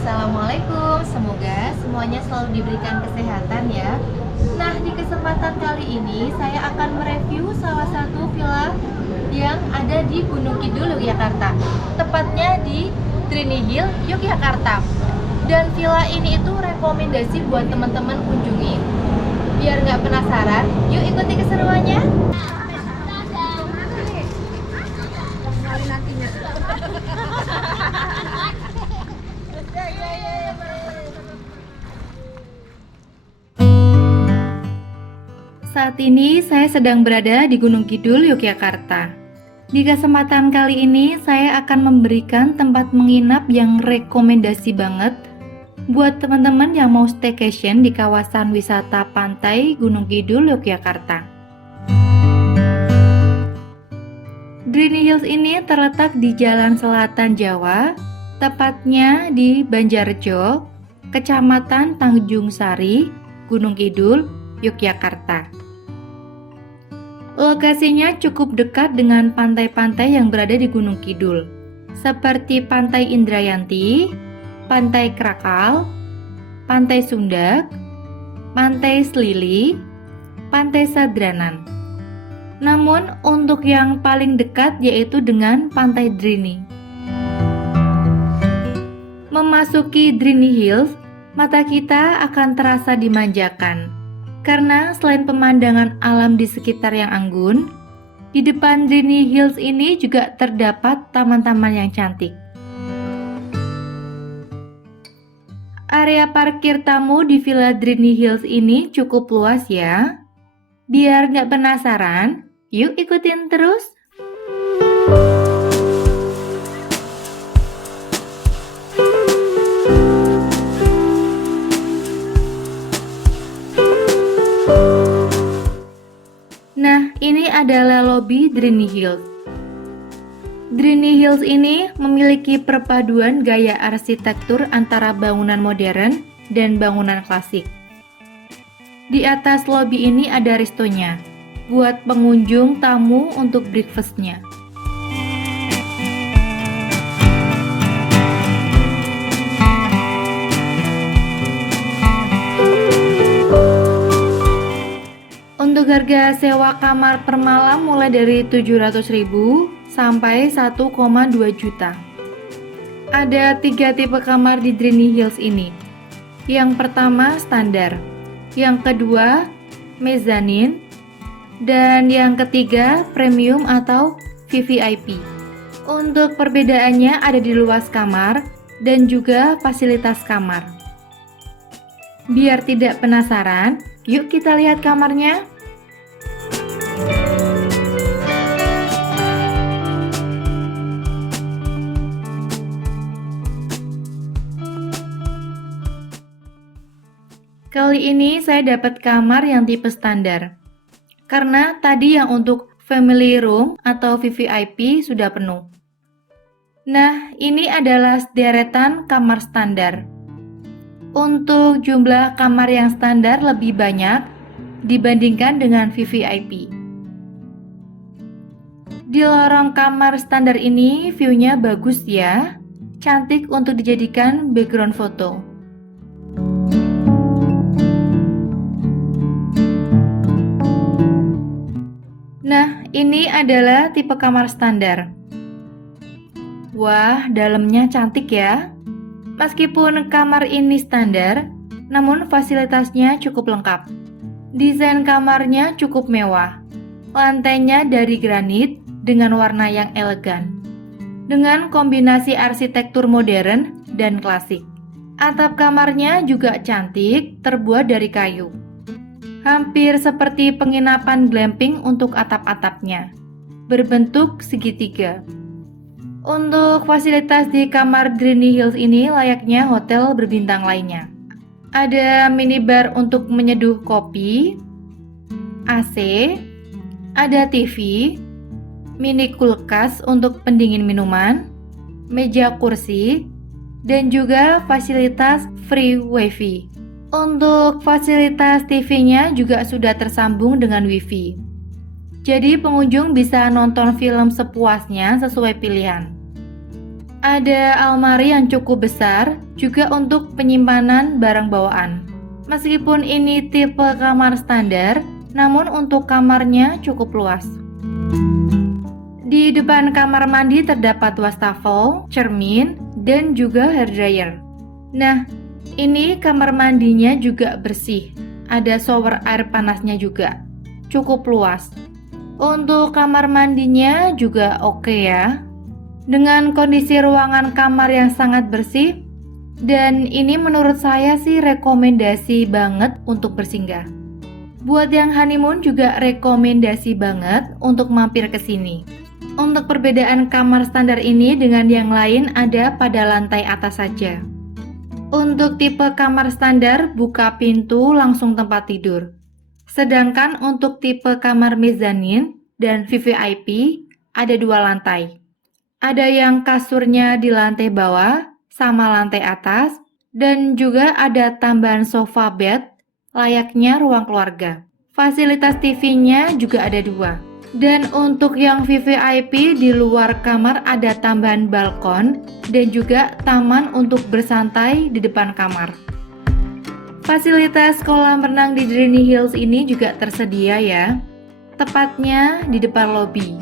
Assalamualaikum, semoga semuanya selalu diberikan kesehatan ya. Nah, di kesempatan kali ini saya akan mereview salah satu villa yang ada di Gunung Kidul, Yogyakarta. Tepatnya di Drini Hill, Yogyakarta. Dan villa ini itu rekomendasi buat teman-teman kunjungi. Biar nggak penasaran, yuk ikuti keseruannya. Saat ini saya sedang berada di Gunung Kidul, Yogyakarta. Di kesempatan kali ini saya akan memberikan tempat menginap yang rekomendasi banget buat teman-teman yang mau staycation di kawasan wisata pantai Gunung Kidul, Yogyakarta. Drini Hills ini terletak di Jalan Selatan Jawa, tepatnya di Banjarjo, Kecamatan Tanjung Sari, Gunung Kidul, Yogyakarta. Lokasinya cukup dekat dengan pantai-pantai yang berada di Gunung Kidul, seperti Pantai Indrayanti, Pantai Krakal, Pantai Sundak, Pantai Selili, Pantai Sadranan. Namun untuk yang paling dekat yaitu dengan Pantai Drini. Memasuki Drini Hills, mata kita akan terasa dimanjakan. Karena selain pemandangan alam di sekitar yang anggun, di depan Drini Hills ini juga terdapat taman-taman yang cantik. Area parkir tamu di Villa Drini Hills ini cukup luas ya. Biar nggak penasaran, yuk ikutin terus. Nah, ini adalah lobi Drini Hills. Drini Hills ini memiliki perpaduan gaya arsitektur antara bangunan modern dan bangunan klasik. Di atas lobi ini ada restonya, buat pengunjung tamu untuk breakfast-nya. Untuk harga sewa kamar per malam mulai dari 700.000 sampai 1,2 juta. Ada 3 tipe kamar di Drini Hills ini. Yang pertama standar, yang kedua mezzanine, dan yang ketiga premium atau VVIP. Untuk perbedaannya ada di luas kamar dan juga fasilitas kamar. Biar tidak penasaran, yuk kita lihat kamarnya. Kali ini saya dapat kamar yang tipe standar. Karena tadi yang untuk family room atau VVIP sudah penuh. Nah, ini adalah deretan kamar standar. Untuk jumlah kamar yang standar lebih banyak dibandingkan dengan VVIP. Di lorong kamar standar ini view-nya bagus ya. Cantik untuk dijadikan background foto. Nah, ini adalah tipe kamar standar. Wah, dalamnya cantik ya. Meskipun kamar ini standar, namun fasilitasnya cukup lengkap. Desain kamarnya cukup mewah. Lantainya dari granit dengan warna yang elegan. Dengan kombinasi arsitektur modern dan klasik. Atap kamarnya juga cantik, terbuat dari kayu. Hampir seperti penginapan glamping untuk atap-atapnya, berbentuk segitiga. Untuk fasilitas di kamar Drini Hills ini layaknya hotel berbintang lainnya. Ada minibar untuk menyeduh kopi, AC, ada TV, mini kulkas untuk pendingin minuman, meja kursi, dan juga fasilitas free wifi. Untuk fasilitas TV-nya juga sudah tersambung dengan Wi-Fi. Jadi pengunjung bisa nonton film sepuasnya sesuai pilihan. Ada almari yang cukup besar, juga untuk penyimpanan barang bawaan. Meskipun ini tipe kamar standar, namun untuk kamarnya cukup luas. Di depan kamar mandi terdapat wastafel, cermin, dan juga hair dryer. Nah, ini kamar mandinya juga bersih. Ada shower air panasnya juga. Cukup luas. Untuk kamar mandinya juga oke ya. Dengan kondisi ruangan kamar yang sangat bersih, dan ini menurut saya sih rekomendasi banget untuk bersinggah. Buat yang honeymoon juga rekomendasi banget untuk mampir ke sini. Untuk perbedaan kamar standar ini dengan yang lain ada pada lantai atas saja. Untuk tipe kamar standar buka pintu langsung tempat tidur. Sedangkan untuk tipe kamar mezanin dan VVIP ada 2 lantai. Ada yang kasurnya di lantai bawah sama lantai atas, dan juga ada tambahan sofa bed layaknya ruang keluarga. Fasilitas TV-nya juga ada 2. Dan untuk yang VVIP di luar kamar ada tambahan balkon dan juga taman untuk bersantai di depan kamar. Fasilitas kolam renang di Drini Hills ini juga tersedia ya, tepatnya di depan lobi.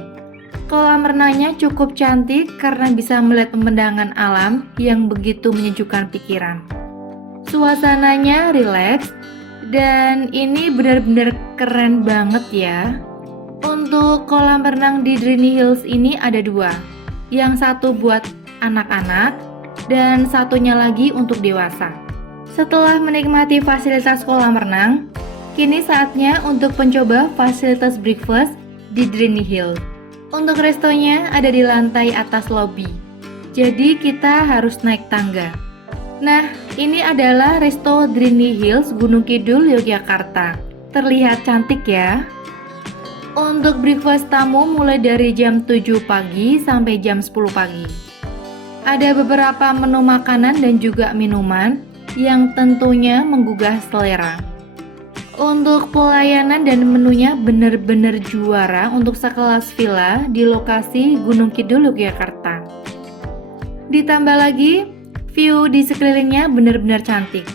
Kolam renangnya cukup cantik karena bisa melihat pemandangan alam yang begitu menyejukkan pikiran. Suasananya rileks dan ini benar-benar keren banget ya. Untuk kolam renang di Drini Hills ini ada 2. Yang satu buat anak-anak dan satunya lagi untuk dewasa. Setelah menikmati fasilitas kolam renang, kini saatnya untuk mencoba fasilitas breakfast di Drini Hills. Untuk restonya ada di lantai atas lobi, jadi kita harus naik tangga. Nah, ini adalah resto Drini Hills, Gunung Kidul, Yogyakarta. Terlihat cantik ya. Untuk breakfast tamu mulai dari jam 7 pagi sampai jam 10 pagi. Ada beberapa menu makanan dan juga minuman yang tentunya menggugah selera. Untuk pelayanan dan menunya benar-benar juara untuk sekelas villa di lokasi Gunung Kidul, Yogyakarta. Ditambah lagi, view di sekelilingnya benar-benar cantik.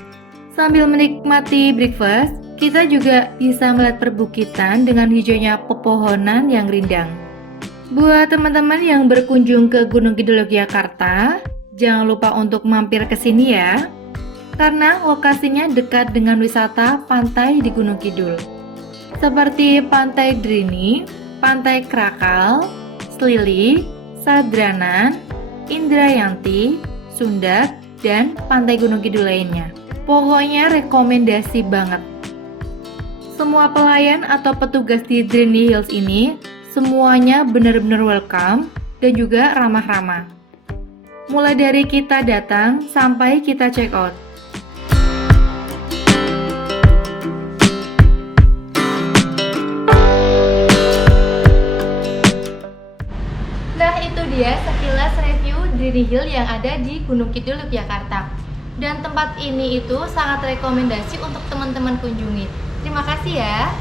Sambil menikmati breakfast, kita juga bisa melihat perbukitan dengan hijaunya pepohonan yang rindang. Buat teman-teman yang berkunjung ke Gunung Kidul, Yogyakarta, jangan lupa untuk mampir ke sini ya. Karena lokasinya dekat dengan wisata pantai di Gunung Kidul, seperti Pantai Drini, Pantai Krakal, Slilik, Sadranan, Indrayanti, Sundak, dan Pantai Gunung Kidul lainnya. Pokoknya rekomendasi banget. Semua pelayan atau petugas di Drini Hills ini semuanya benar-benar welcome dan juga ramah-ramah. Mulai dari kita datang sampai kita check out. Nah, itu dia sekilas review Drini Hill yang ada di Gunung Kidul, Yogyakarta. Dan tempat ini itu sangat rekomendasi untuk teman-teman kunjungi. Terima kasih ya.